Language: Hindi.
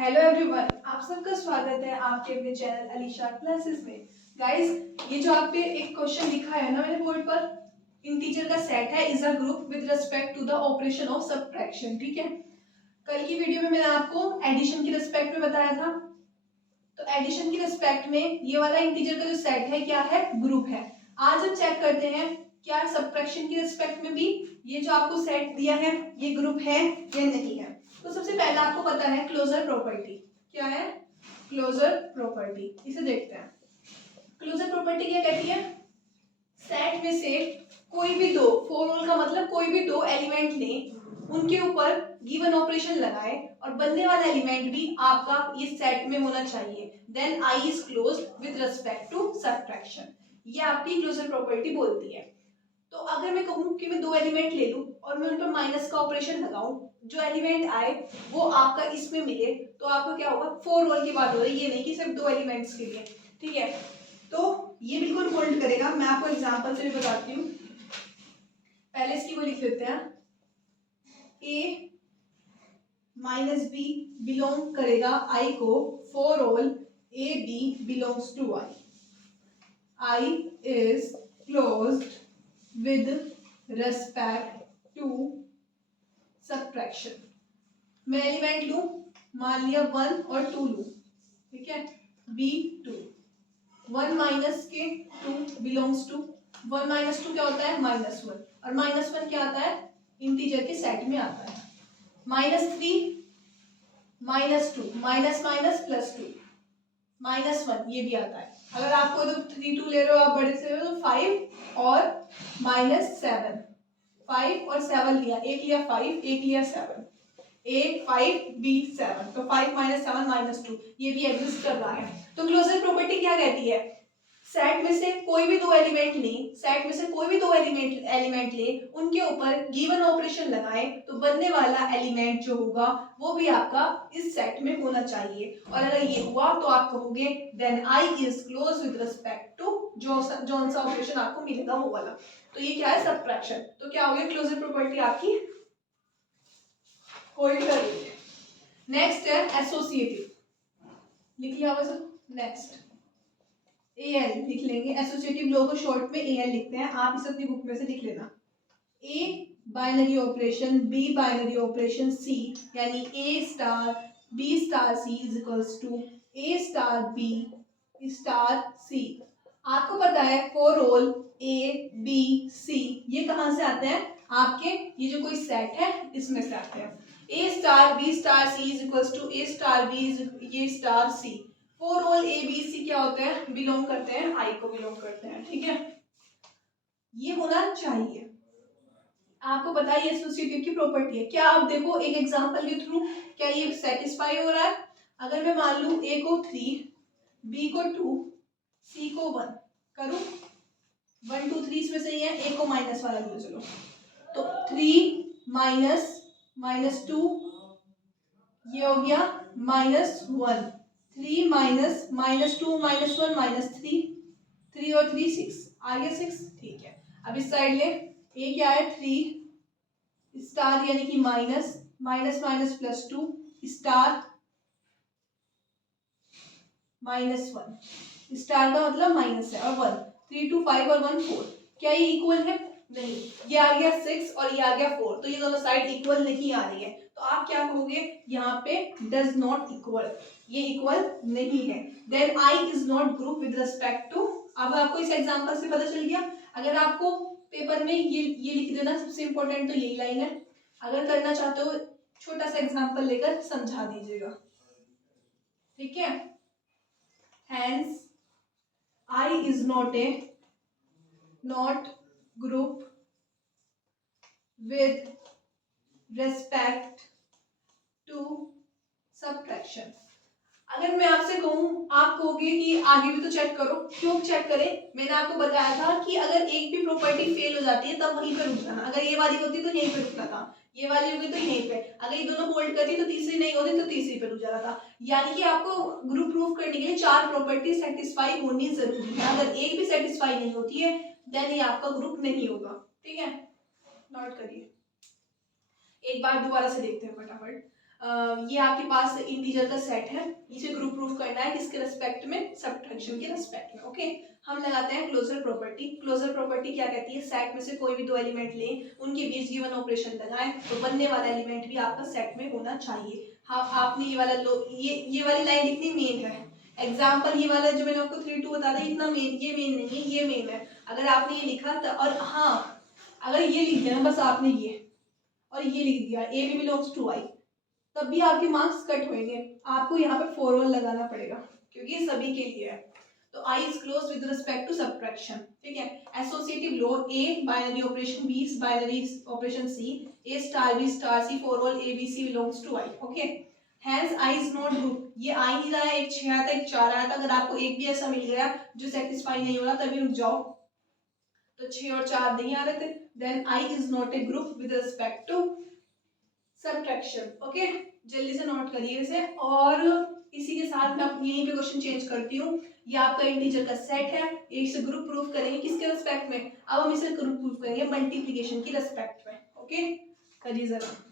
हेलो एवरीवन, आप सबका स्वागत है आपके अपने चैनल अलीशा क्लासेस में। गाइस, ये जो आप पे एक क्वेश्चन लिखा है ना मैंने बोर्ड पर, इंटीजर का सेट है is a group with respect to the operation of subtraction. ठीक है, कल की वीडियो में मैंने आपको एडिशन की रिस्पेक्ट में बताया था, तो एडिशन की रिस्पेक्ट में ये वाला इंटीजर का जो सेट है क्या है, ग्रुप है। आज हम चेक करते हैं क्या सबट्रैक्शन की रिस्पेक्ट में भी ये जो आपको सेट दिया है ये ग्रुप है या नहीं है। तो सबसे पहले आपको पता है क्लोजर प्रॉपर्टी क्या है, क्लोजर प्रॉपर्टी, इसे देखते हैं। क्लोजर प्रॉपर्टी क्या कहती है, सेट में से कोई भी दो, फोर ऑल का मतलब कोई भी दो एलिमेंट लें, उनके ऊपर गिवन ऑपरेशन लगाए और बनने वाला एलिमेंट भी आपका इस सेट में होना चाहिए, then I is closed with respect to subtraction. ये आपकी क्लोजर प्रॉपर्टी बोलती है। तो अगर मैं कहूं कि मैं दो एलिमेंट ले लूं और मैं उन पर माइनस का ऑपरेशन लगाऊं, जो एलिमेंट आए वो आपका इसमें मिले, तो आपको क्या होगा, फोर रोल की बात हो रही है, ये नहीं कि सिर्फ दो एलिमेंट्स के लिए। ठीक है, तो ये बिल्कुल होल्ड करेगा। मैं आपको एग्जांपल से भी बताती हूँ, पहले इसकी वो लिख लेते हैं। ए माइनस बी बिलोंग करेगा आई को, for all A b belongs to I, I is closed with respect to subtraction। मैं एलिमेंट लूं, मान लिया 1 और 2 लूं, ठीक है, b2, 1 माइनस के 2 बिलोंग्स टू, 1 माइनस 2 क्या होता है, -1, और -1 क्या आता है, इंटीजर के सेट में आता है। -3 -2 माइनस माइनस +2 -1 ये भी आता है। अगर आपको तो 3 2 ले रहे हो, आप बड़े से हो तो 5 और -7, 5 और 7 लिया, एक लिया 5 एक लिया 7, A 5 B 7, तो 5 - 7 -2 ये भी एग्जिस्ट कर रहा है। तो क्लोजर प्रॉपर्टी क्या कहती है, सेट में से कोई भी दो एलिमेंट लें, सेट में से कोई भी दो एलिमेंट लें, उनके ऊपर गिवन ऑपरेशन लगाएं, तो बनने वाला एलिमेंट जो होगा वो भी आपका इस सेट में होना चाहिए। और अगर ये हुआ तो आप कहोगे then I is close with respect to जो सा ऑपरेशन आपको मिलेगा वो वाला। तो ये क्या है, सबट्रैक्शन। तो क्या हो गया, क्लोजर प्रॉपर्टी आपकी होल्ड कर रही है। नेक्स्ट है एसोसिएटिव, लिख लिया होगा सब। नेक्स्ट एल लिख लेंगे, एसोसिएटिव लॉ को शॉर्ट में एल लिखते हैं, आप इसे अपनी बुक में से लिख लेना। A binary operation, B binary operation, C यानी A star B star C is equals to A star B star C. आपको पता है for all A B C ये कहां से आते हैं, आपके ये जो कोई सेट है इसमें से आते हैं। A star B star C is equals to A star B ये star C. For all A B C क्या होते हैं, बिलोंग करते हैं आई को बिलोंग करते हैं। ठीक है, ये होना चाहिए। आपको पता है ये एसोसिएटिव की प्रॉपर्टी है। क्या आप देखो एक एग्जांपल के थ्रू क्या ये सेटिस्फाई हो रहा है। अगर मैं मान लूं ए को 3 बी को 2 सी को 1 करूं, 1 2 3 इसमें सही है, ए को माइनस वाला लो चलो, तो 3 माइनस 2 ये हो गया -1, 3 माइनस -2 -1 -3, 3 और 3 6 आ गया 6। ठीक है, अब इस साइड ले, ए क्या है 3 स्टार यानी कि minus minus minus +2 star -1, star का मतलब माइनस है, और 1 3 2 5 और 1 4, क्या ये इक्वल है, नहीं, ये आ गया 6 और ये आ गया 4, तो ये दोनों साइड इक्वल नहीं आ रही है। तो आप क्या कहोगे, यहाँ पे डज नॉट इक्वल, ये इक्वल नहीं है, then I is not group with respect to. अब आपको इस एग्जांपल से पता चल गया। अगर आपको पेपर में ये लिख देना, सबसे इंपॉर्टेंट तो यही लाइन है। अगर करना चाहते हो छोटा सा एग्जांपल लेकर समझा दीजिएगा, ठीक है। Hence, I is not group with respect to subtraction। अगर मैं आपसे कहूं, आप कहोगे कि आगे भी तो चेक करो, क्यों चेक करें, मैंने आपको बताया था कि अगर एक भी प्रॉपर्टी फेल हो जाती है तब वहीं पे रुक जाना। अगर ये वाली होती तो यहीं पे रुकना था, ये वाली होगी तो यहीं पे, अगर ये दोनों होल्ड करती तो तीसरी नहीं होती तो तीसरी पे रुक जाना था। यानी कि आपको ग्रुप प्रूफ करने के लिए 4 प्रॉपर्टी सेटिस्फाई होनी जरूरी है। अगर एक भी सेटिस्फाई नहीं होती है देन ये आपका ग्रुप नहीं होगा। ठीक है, नोट करिए, एक बार दोबारा से देखते हैं फटाफट। ये आपके पास इंटीजर का सेट है, इसे ग्रुप प्रूफ करना है किसके रेस्पेक्ट में, सब्ट्रैक्शन के रेस्पेक्ट में। ओके, हम लगाते हैं क्लोजर प्रॉपर्टी। क्लोजर प्रॉपर्टी क्या कहती है, सेट में से कोई भी दो एलिमेंट लें, उनके बीच गिवन ऑपरेशन लगाएं तो बनने वाला एलिमेंट भी आपका सेट में होना चाहिए। हाँ, आपने ये वाला ये वाली लाइन लिखनी मेन है। एग्जाम्पल ये वाला जो मैंने आपको 3 2 बता था, इतना मेन, ये मेन नहीं है, ये मेन है। अगर आपने ये लिखा था, और हाँ अगर ये लिख दिया ना बस आपने ये और ये लिख दिया ए बी बिलोंग्स टू आई, तब भी आपके मार्क्स कट होंगे। आपको यहाँ पे 4 1 लगाना पड़ेगा क्योंकि ये सभी के लिए है। तो I is close with respect to subtraction, ठीक है। Associative law, a binary operation, B binary operation, c a star B star C for all A B c belongs to I. Okay, hence I is not group. ये आई नहीं रहा है, एक 6 आया था, एक 4 आया था। अगर आपको एक भी ऐसा मिल गया जो सेटिस्फाई नहीं हो रहा तभी रुक जाओ। तो 6 और 4 नहीं आ रहे थे, then I is not a group with respect to subtraction. Okay, जल्दी से नोट करिए इसे। और इसी के साथ मैं यहीं पे क्वेश्चन चेंज करती हूँ। ये आपका इंटीजर का सेट है, ये इसे ग्रुप प्रूफ करेंगे किसके रिस्पेक्ट में, अब हम इसे ग्रुप प्रूफ करेंगे मल्टीप्लिकेशन की रिस्पेक्ट में। ओके, करिए जरा।